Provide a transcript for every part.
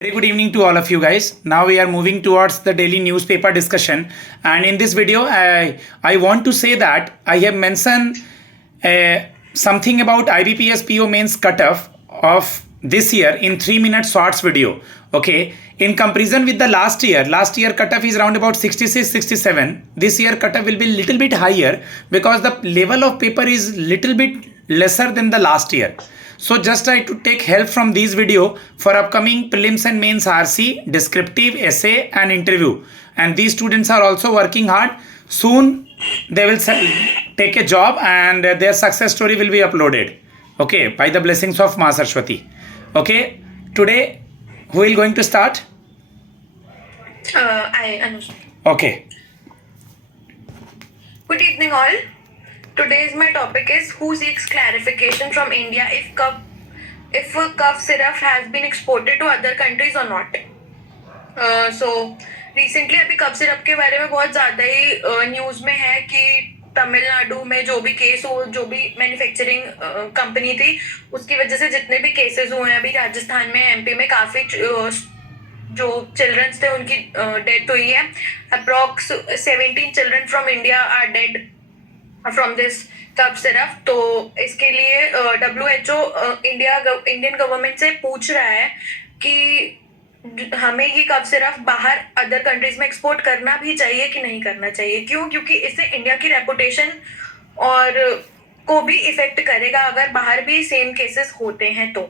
Very good evening to all of you guys. Now we are moving towards the daily newspaper discussion, and in this video I want to say that I have mentioned something about IBPS PO mains cutoff of this year in 3 minute shorts video. Okay, in comparison with the last year cutoff is around about 66 67. This year cutoff will be little bit higher because the level of paper is little bit lesser than the last year. So just try to take help from these video for upcoming prelims and mains RC, descriptive, essay and interview. And these students are also working hard. Soon they will take a job and their success story will be uploaded. Okay, by the blessings of Ma Saraswati. Okay, today who will going to start? Anushka. Okay. Good evening all. Today's my topic is who seeks clarification from India if cough syrup has been exported to other countries or not. So recently अभी cough syrup के बारे में बहुत ज़्यादा ही news में है कि तमिलनाडु में जो भी केस हो, जो भी मैन्युफैक्चरिंग कंपनी थी उसकी वजह से जितने भी केसेस हुए हैं अभी राजस्थान में, एमपी में काफ़ी जो चिल्ड्रंस थे उनकी डेथ हुई है. Approx 17 children from India are dead from this cough syrup. तो इसके लिए WHO इंडियन गवर्नमेंट से पूछ रहा है कि हमें ये कफ सिरप बाहर अदर कंट्रीज में एक्सपोर्ट करना भी चाहिए कि नहीं करना चाहिए. क्यों? क्योंकि इससे इंडिया की रेपुटेशन और को भी इफेक्ट करेगा अगर बाहर भी सेम केसेस होते हैं तो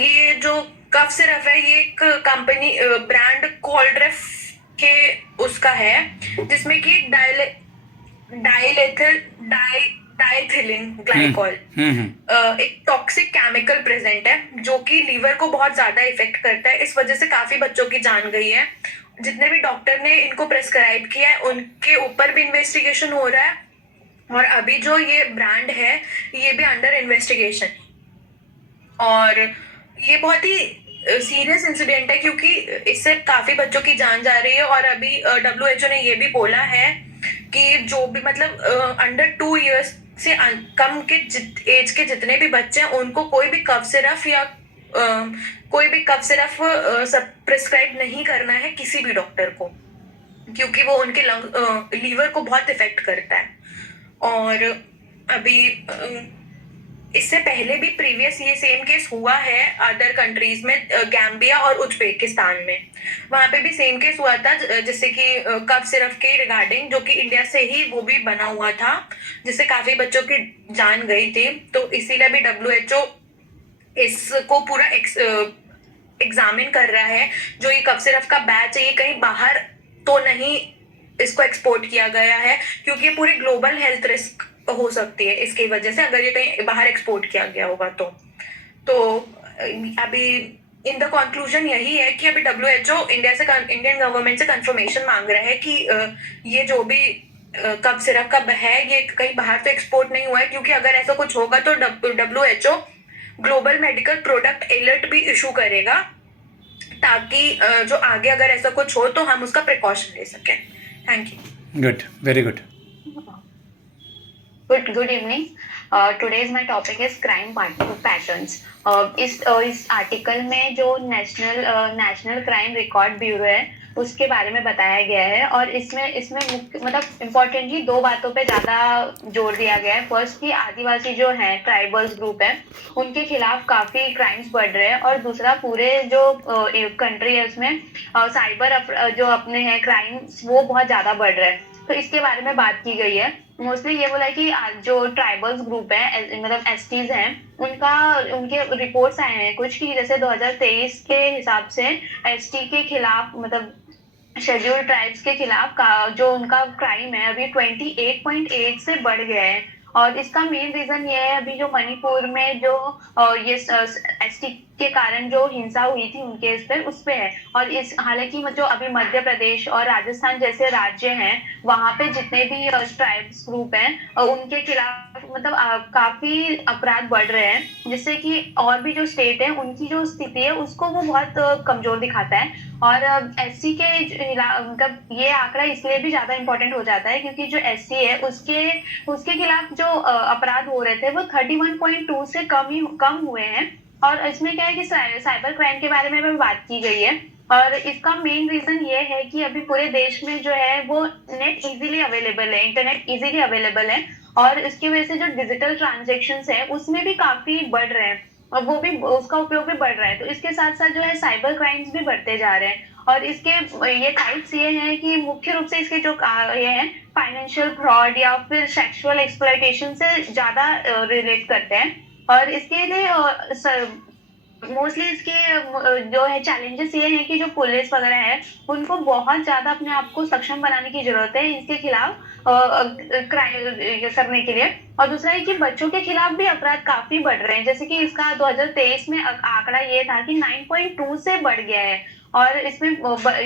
ये जो कफ सिरप है ये एक कंपनी ब्रांड कोल्ड्रेफ के उसका है जिसमें कि डाइथिलिन ग्लाइकॉल एक टॉक्सिक केमिकल प्रेजेंट है जो कि लीवर को बहुत ज्यादा इफेक्ट करता है. इस वजह से काफी बच्चों की जान गई है. जितने भी डॉक्टर ने इनको प्रेस्क्राइब किया है उनके ऊपर भी इन्वेस्टिगेशन हो रहा है और अभी जो ये ब्रांड है ये भी अंडर इन्वेस्टिगेशन. और ये बहुत ही सीरियस इंसिडेंट है क्योंकि इससे काफी बच्चों की जान जा रही है. और अभी WHO ने ये भी बोला है कि जो भी मतलब अंडर 2 इयर्स से कम के एज के जितने भी बच्चे हैं उनको कोई भी कफ सिरप या कोई भी कफ सिरप प्रिस्क्राइब नहीं करना है किसी भी डॉक्टर को क्योंकि वो उनके लीवर को बहुत इफेक्ट करता है. और अभी इससे पहले भी प्रीवियस ये सेम केस हुआ है अदर कंट्रीज में, गैम्बिया और उज्बेकिस्तान में. वहां पे भी सेम केस हुआ था जिससे कि कफ सिरप के रिगार्डिंग जो कि इंडिया से ही वो भी बना हुआ था जिससे काफी बच्चों की जान गई थी. तो इसीलिए भी WHO इसको पूरा एग्जामिन कर रहा है. जो ये कफ सिरप का बैच है ये कहीं बाहर तो नहीं इसको एक्सपोर्ट किया गया है क्योंकि ये पूरे ग्लोबल हेल्थ रिस्क हो सकती है इसकी वजह से अगर ये कहीं बाहर एक्सपोर्ट किया गया होगा तो अभी इन द कंक्लूजन यही है कि अभी WHO इंडियन गवर्नमेंट से कंफर्मेशन मांग रहा है कि ये जो भी कफ सिरप का है ये कहीं बाहर तो एक्सपोर्ट नहीं हुआ है क्योंकि अगर ऐसा कुछ होगा तो WHO global medical product alert भी इशू करेगा ताकि जो आगे अगर ऐसा कुछ हो तो हम उसका प्रिकॉशन ले सकें. Thank you. Good. Very good. Good evening. Today's my topic is crime patterns. इस आर्टिकल में जो नेशनल क्राइम रिकॉर्ड ब्यूरो है उसके बारे में बताया गया है और इसमें मतलब इम्पोर्टेंटली 2 बातों पे ज़्यादा जोर दिया गया है. फर्स्ट कि आदिवासी जो हैं ट्राइबल्स ग्रुप है उनके खिलाफ काफ़ी क्राइम्स बढ़ रहे हैं और दूसरा पूरे जो कंट्री है उसमें साइबर जो अपने हैं क्राइम्स वो बहुत ज़्यादा बढ़ रहे हैं. तो इसके बारे में बात की गई है. मोस्टली ये बोला कि जो ट्राइबल्स ग्रुप है मतलब STs हैं उनके रिपोर्ट्स आए हैं कुछ कि जैसे 2023 के हिसाब से ST के खिलाफ मतलब शेड्यूल ट्राइब्स के खिलाफ जो उनका क्राइम है अभी 28.8 से बढ़ गया है. और इसका मेन रीजन ये है अभी जो मणिपुर में जो ये ST के कारण जो हिंसा हुई थी उनके उस पे है. और इस हालांकि जो अभी मध्य प्रदेश और राजस्थान जैसे राज्य हैं वहाँ पे जितने भी ट्राइब्स ग्रुप हैं उनके खिलाफ मतलब काफी अपराध बढ़ रहे हैं जिससे कि और भी जो स्टेट है उनकी जो स्थिति है उसको वो बहुत कमजोर दिखाता है. और SC के मतलब ये आंकड़ा इसलिए भी ज्यादा इम्पोर्टेंट हो जाता है क्योंकि जो SC है उसके खिलाफ जो अपराध हो रहे थे वो 31.2 से कम हुए हैं और इसमें क्या है कि साइबर क्राइम के बारे में भी बात की गई है। और इसका मेन रीजन ये है कि अभी पूरे देश में जो है वो नेट इजीली अवेलेबल है, इंटरनेट इजीली अवेलेबल है, और इसकी वजह से जो डिजिटल ट्रांजेक्शन्स है उसमें भी काफी बढ़ रहे हैं, और वो भी उसका उपयोग भी बढ़ रहा है। तो इसके साथ साथ जो है साइबर क्राइम्स भी बढ़ते जा रहे हैं। और इसके ये टाइप्स ये हैं कि मुख्य रूप से इसके जो ये हैं फाइनेंशियल फ्रॉड या फिर सेक्सुअल एक्सप्लॉयटेशन से ज्यादा रिलेट करते हैं। और इसके लिए मोस्टली इसके जो है चैलेंजेस ये हैं कि जो पुलिस वगैरह है उनको बहुत ज्यादा अपने आप को सक्षम बनाने की जरूरत है इसके खिलाफ क्राइम करने के लिए। और दूसरा है कि बच्चों के खिलाफ भी अपराध काफी बढ़ रहे हैं, जैसे कि इसका 2023 में आंकड़ा ये था कि 9.2 से बढ़ गया है। और इसमें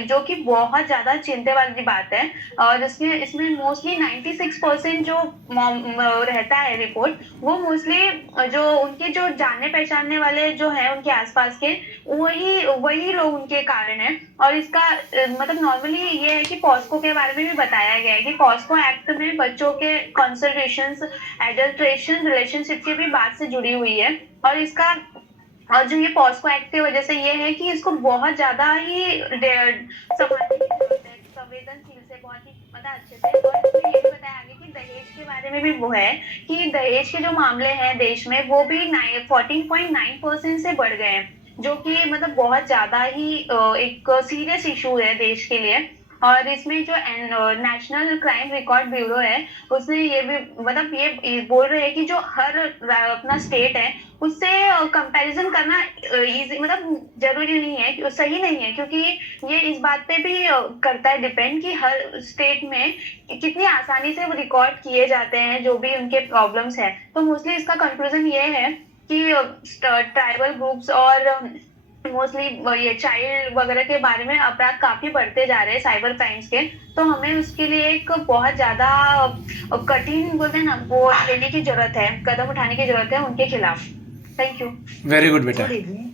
जो कि बहुत ज्यादा चिंता वाली बात है। और इसमें इसमें मोस्टली 96% जो रहता है रिपोर्ट, वो मोस्टली जो उनके जो जानने पहचानने वाले जो है उनके आसपास के वही वही लोग उनके कारण है। और इसका मतलब नॉर्मली ये है कि पॉस्को के बारे में भी बताया गया है कि पॉस्को एक्ट में बच्चों के कंसल्टेशन, एडल्ट्रेशन, रिलेशनशिप की भी बात से जुड़ी हुई है। और इसका और जो ये पॉस्को एक्ट की वजह से ये है कि इसको बहुत ज्यादा ही संभालने की जरूरत है, संवेदनशील से बहुत ही मतलब अच्छे से। और इसमें ये भी बताया आगे कि दहेज के बारे में भी वो है कि दहेज के जो मामले हैं देश में वो भी 14.9% से बढ़ गए हैं, जो कि मतलब बहुत ज्यादा ही एक सीरियस इशू है देश के लिए। और इसमें जो नेशनल क्राइम रिकॉर्ड ब्यूरो है उसने ये भी मतलब ये बोल रहे हैं कि जो हर अपना स्टेट है उससे कंपैरिजन करना इजी मतलब जरूरी नहीं है, सही नहीं है, क्योंकि ये इस बात पे भी करता है डिपेंड कि हर स्टेट में कितनी आसानी से वो रिकॉर्ड किए जाते हैं जो भी उनके प्रॉब्लम्स है। तो मोस्टली इसका कंक्लूजन ये है कि ट्राइबल ग्रुप्स और मोस्टली ये चाइल्ड वगैरह के बारे में अपराध काफी बढ़ते जा रहे हैं साइबर क्राइम्स के। तो हमें उसके लिए एक बहुत ज्यादा कठिन बोलते हैं ना वो लेने की जरूरत है, कदम उठाने की जरूरत है उनके खिलाफ। Thank you. वेरी गुड बेटा। Good evening.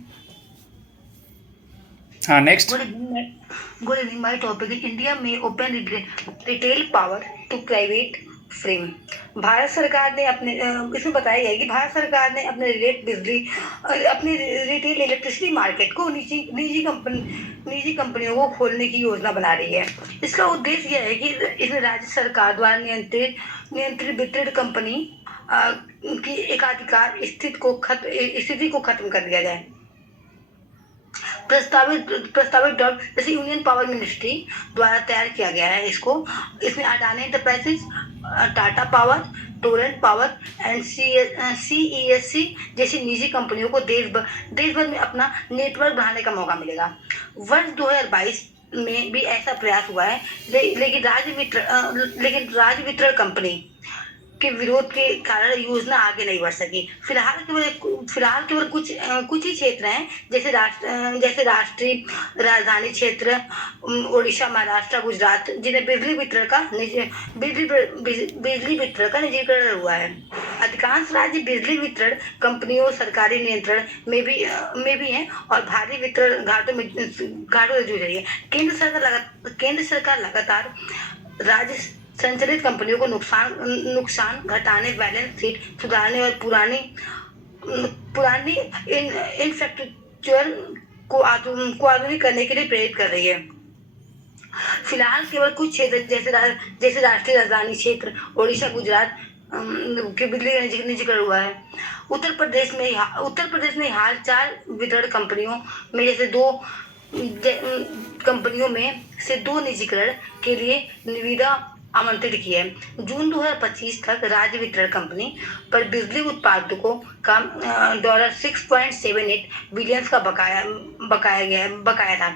हाँ next. Good evening. My topic is India may open retail power to private frame. Bharat सरकार ने अपने इसमें बताया गया है कि भारत सरकार ने अपने अपने रिटेल इलेक्ट्रिसिटी मार्केट को निजी कंपनियों को खोलने की योजना बना रही है। इसका उद्देश्य यह है कि इसमें राज्य सरकार द्वारा नियंत्रित वितरण कंपनी की एकाधिकार स्थिति को खत्म कर दिया जाए। प्रस्तावित ड्राफ्ट जैसे यूनियन पावर मिनिस्ट्री द्वारा तैयार किया गया है इसमें Adani enterprises, Tata power, Torrent power and CESC जैसी निजी कंपनियों को देश भर में अपना नेटवर्क बढ़ाने का मौका मिलेगा। वर्ष 2022 में भी ऐसा प्रयास हुआ है, लेकिन राज्य वितरण कंपनी के विरोध के कारण योजना आगे नहीं बढ़ सकी। फिलहाल केवल कुछ ही क्षेत्र हैं जैसे राष्ट्रीय राजधानी क्षेत्र, ओडिशा, महाराष्ट्र, गुजरात, जिन्हें बिजली वितरण का निजीकरण हुआ है। अधिकांश राज्य बिजली वितरण कंपनियों सरकारी नियंत्रण में भी हैं और भारी वितरण घाटों से जूझ रही है। केंद्र सरकार लगातार राज्य संचालित कंपनियों को नुकसान घटाने, बैलेंस शीट सुधारने और पुरानी इंफ्रास्ट्रक्चर को आधुनिक करने के लिए प्रेरित कर रही है। फिलहाल केवल कुछ क्षेत्र जैसे राष्ट्रीय राजधानी क्षेत्र, ओडिशा, गुजरात के बिजली निजीकरण हुआ है। उत्तर प्रदेश में हाल 4 वितरण कंपनियों में से दो निजीकरण के लिए निविदा आमंत्रित किया है। जून 2025 तक राज्य वितरण कंपनी पर बिजली उत्पादकों का $6.78 बिलियन का बकाया था।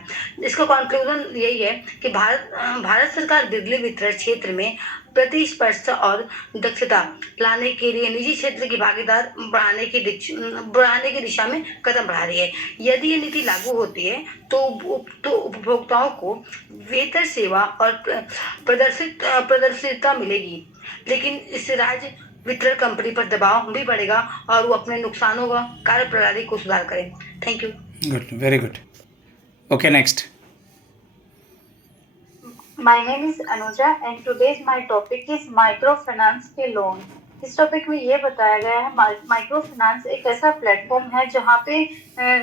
इसका कंक्लूजन यही है कि भारत सरकार बिजली वितरण क्षेत्र में प्रतिस्पर्धा और दक्षता लाने के लिए निजी क्षेत्र की भागीदार बढ़ाने की दिशा में कदम बढ़ा रही है। यदि ये नीति लागू होती है तो उपभोक्ताओं को बेहतर सेवा और पारदर्शिता मिलेगी, लेकिन इससे राज्य वितरण कंपनी पर दबाव भी बढ़ेगा और वो अपने नुकसानों का कार्यप्रणाली को सुधार करें। Thank you. Good, very good. Okay next. My name is Anuja and today's my topic is microfinance ke loan. इस टॉपिक में ये बताया गया है माइक्रो फाइनेंस एक ऐसा प्लेटफॉर्म है जहाँ पे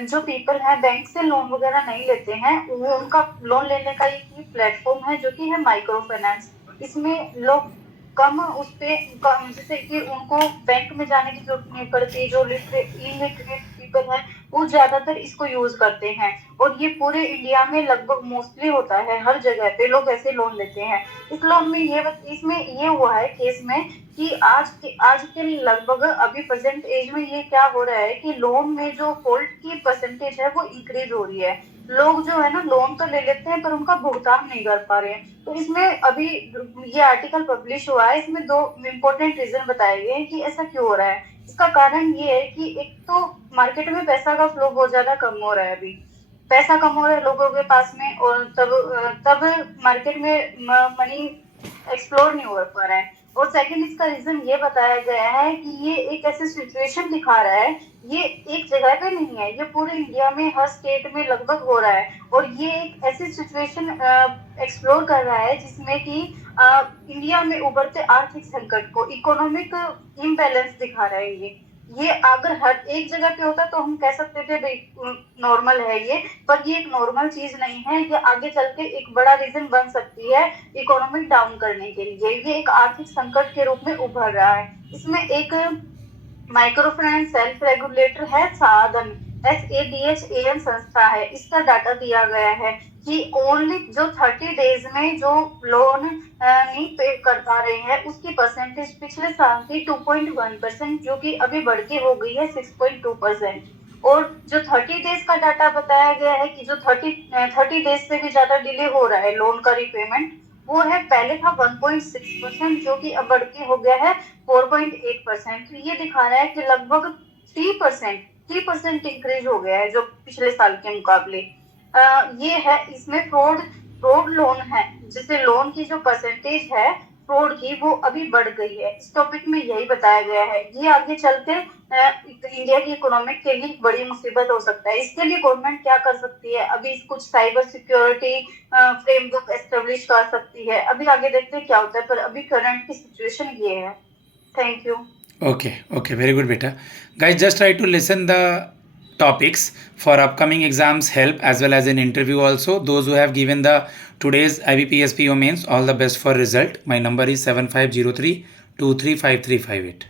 जो पीपल है बैंक से लोन वगैरह नहीं लेते हैं, वो उनका लोन लेने का एक ही प्लेटफॉर्म है जो कि है माइक्रो फाइनेंस। इसमें लोग कम उस पे जैसे कि उनको बैंक में जाने की जरूरत नहीं पड़ती। जो इलिटरेट पीपल है वो ज्यादातर इसको यूज करते हैं, और ये पूरे इंडिया में लगभग मोस्टली होता है, हर जगह पे लोग ऐसे लोन लेते हैं। इस लोन में इसमें ये हुआ है केस में कि आज के लगभग अभी प्रेजेंट एज में ये क्या हो रहा है कि लोन में जो फॉल्ट की परसेंटेज है वो इंक्रीज हो रही है। लोग जो है ना लोन तो ले लेते हैं पर उनका भुगतान नहीं कर पा रहे हैं। तो इसमें अभी ये आर्टिकल पब्लिश हुआ है, इसमें 2 इम्पोर्टेंट रीजन बताए गए हैं कि ऐसा क्यों हो रहा है। इसका कारण ये है कि एक तो मार्केट में पैसा का फ्लो बहुत ज्यादा कम हो रहा है। अभी पैसा कम हो रहा है लोगों के पास में, और तब मार्केट में मनी एक्सप्लोर नहीं हो पा रहा है। और सेकंड इसका रीजन ये बताया गया है कि ये एक ऐसी सिचुएशन दिखा रहा है, ये एक जगह पे नहीं है, ये पूरे इंडिया में हर स्टेट में लगभग हो रहा है। और ये एक ऐसी सिचुएशन एक्सप्लोर कर रहा है जिसमें कि इंडिया में उभरते आर्थिक संकट को, इकोनॉमिक इम्बैलेंस दिखा रहा है। ये अगर हर एक जगह पे होता तो हम कह सकते थे नॉर्मल है ये, पर ये एक नॉर्मल चीज नहीं है। ये आगे चल के एक बड़ा रीजन बन सकती है इकोनॉमिक डाउन करने के लिए। ये एक आर्थिक संकट के रूप में उभर रहा है। इसमें एक माइक्रो फाइनेंस सेल्फ रेगुलेटर है साधन, SADHAN संस्था है, इसका डाटा दिया गया है कि ओनली जो 30 डेज में जो लोन नहीं पे कर पा रहे हैं उसकी परसेंटेज पिछले साल की 2.1%, जो कि अभी बढ़ के हो गई है 6.2%। और जो 30 डेज का डाटा बताया गया है कि जो 30 डेज से भी ज्यादा डिले हो रहा है लोन का रिपेमेंट, वो है पहले था 1.6%, जो कि अब बढ़ के हो गया है 4.8%। तो ये दिखा रहा है कि लगभग 3% इंक्रीज हो गया है जो पिछले साल के मुकाबले। ये है, इसमें फ्रॉड लोन है, जैसे लोन की जो परसेंटेज है फ्रॉड की वो अभी बढ़ गई है। इस टॉपिक में यही बताया गया है। ये आगे चलते इंडिया की इकोनॉमिक के लिए बड़ी मुसीबत हो सकता है। इसके लिए गवर्नमेंट क्या कर सकती है, अभी कुछ साइबर सिक्योरिटी फ्रेमवर्क एस्टेब्लिश कर सकती है। अभी आगे देखते हैं क्या होता है, पर अभी करंट की सिचुएशन ये है। Thank you. Okay, very good, beta. Guys, just try to listen the topics for upcoming exams help as well as in interview also. Those who have given the today's IBPS PO mains, all the best for result. My number is 7503 235358.